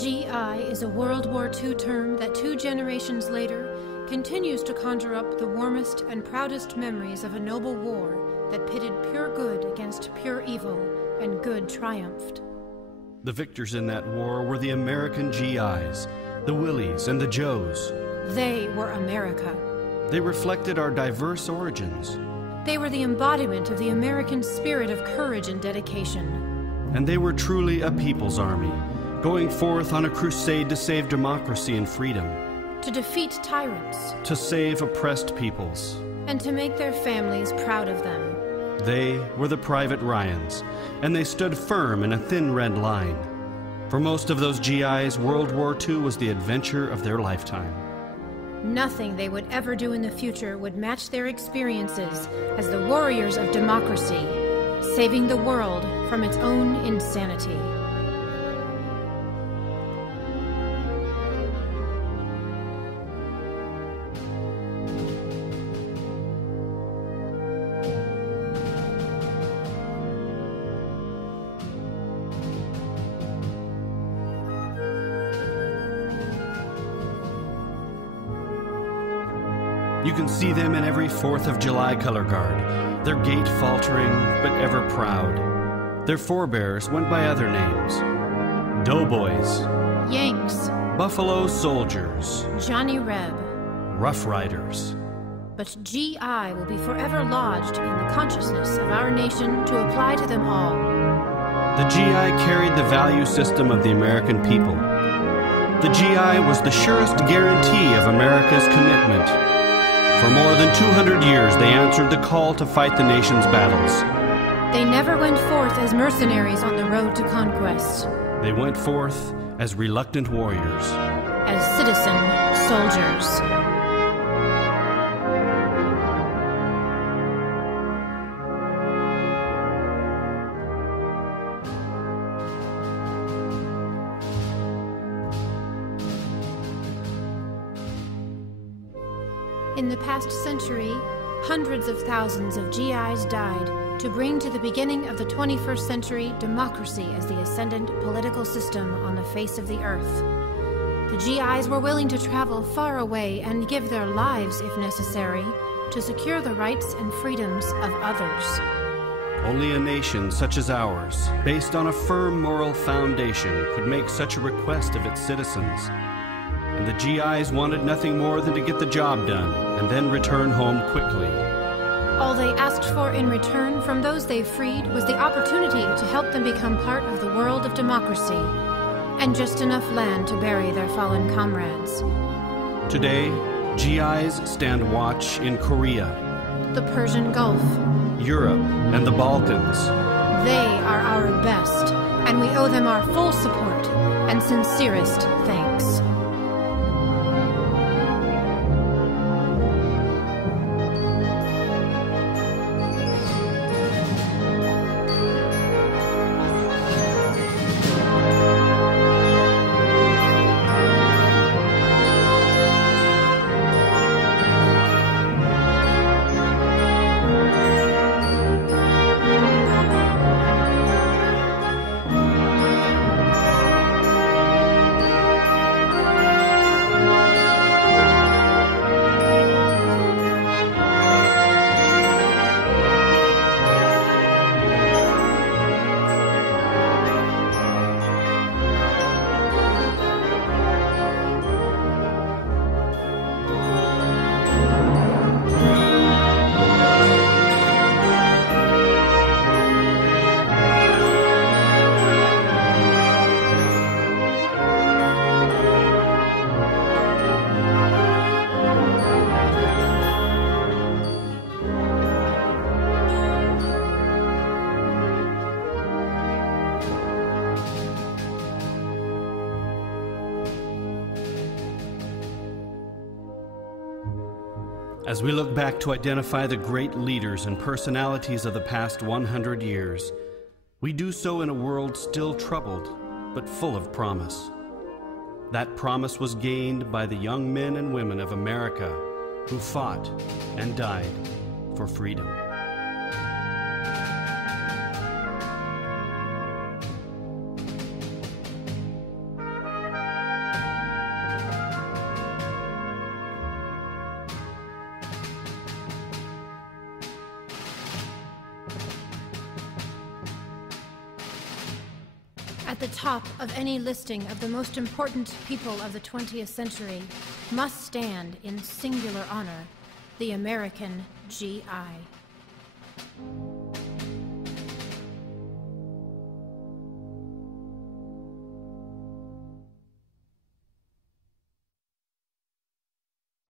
GI is a World War II term that 2 generations later continues to conjure up the warmest and proudest memories of a noble war that pitted pure good against pure evil, and good triumphed. The victors in that war were the American GIs, the Willies and the Joes. They were America. They reflected our diverse origins. They were the embodiment of the American spirit of courage and dedication. And they were truly a people's army, going forth on a crusade to save democracy and freedom. To defeat tyrants. To save oppressed peoples. And to make their families proud of them. They were the Private Ryans, and they stood firm in a thin red line. For most of those GIs, World War II was the adventure of their lifetime. Nothing they would ever do in the future would match their experiences as the warriors of democracy, saving the world from its own insanity. You can see them in every 4th of July color guard, their gait faltering but ever proud. Their forebears went by other names: Doughboys, Yanks, Buffalo Soldiers, Johnny Reb, Rough Riders. But GI will be forever lodged in the consciousness of our nation to apply to them all. The GI carried the value system of the American people. The GI was the surest guarantee of America's commitment. For more than 200 years, they answered the call to fight the nation's battles. They never went forth as mercenaries on the road to conquest. They went forth as reluctant warriors. As citizen soldiers. In the past century, hundreds of thousands of GIs died to bring to the beginning of the 21st century democracy as the ascendant political system on the face of the earth. The GIs were willing to travel far away and give their lives, if necessary, to secure the rights and freedoms of others. Only a nation such as ours, based on a firm moral foundation, could make such a request of its citizens. And the GIs wanted nothing more than to get the job done and then return home quickly. All they asked for in return from those they freed was the opportunity to help them become part of the world of democracy, and just enough land to bury their fallen comrades. Today, GIs stand watch in Korea, the Persian Gulf, Europe, and the Balkans. They are our best, and we owe them our full support and sincerest thanks. As we look back to identify the great leaders and personalities of the past 100 years, we do so in a world still troubled, but full of promise. That promise was gained by the young men and women of America who fought and died for freedom. At the top of any listing of the most important people of the 20th century must stand in singular honor the American GI.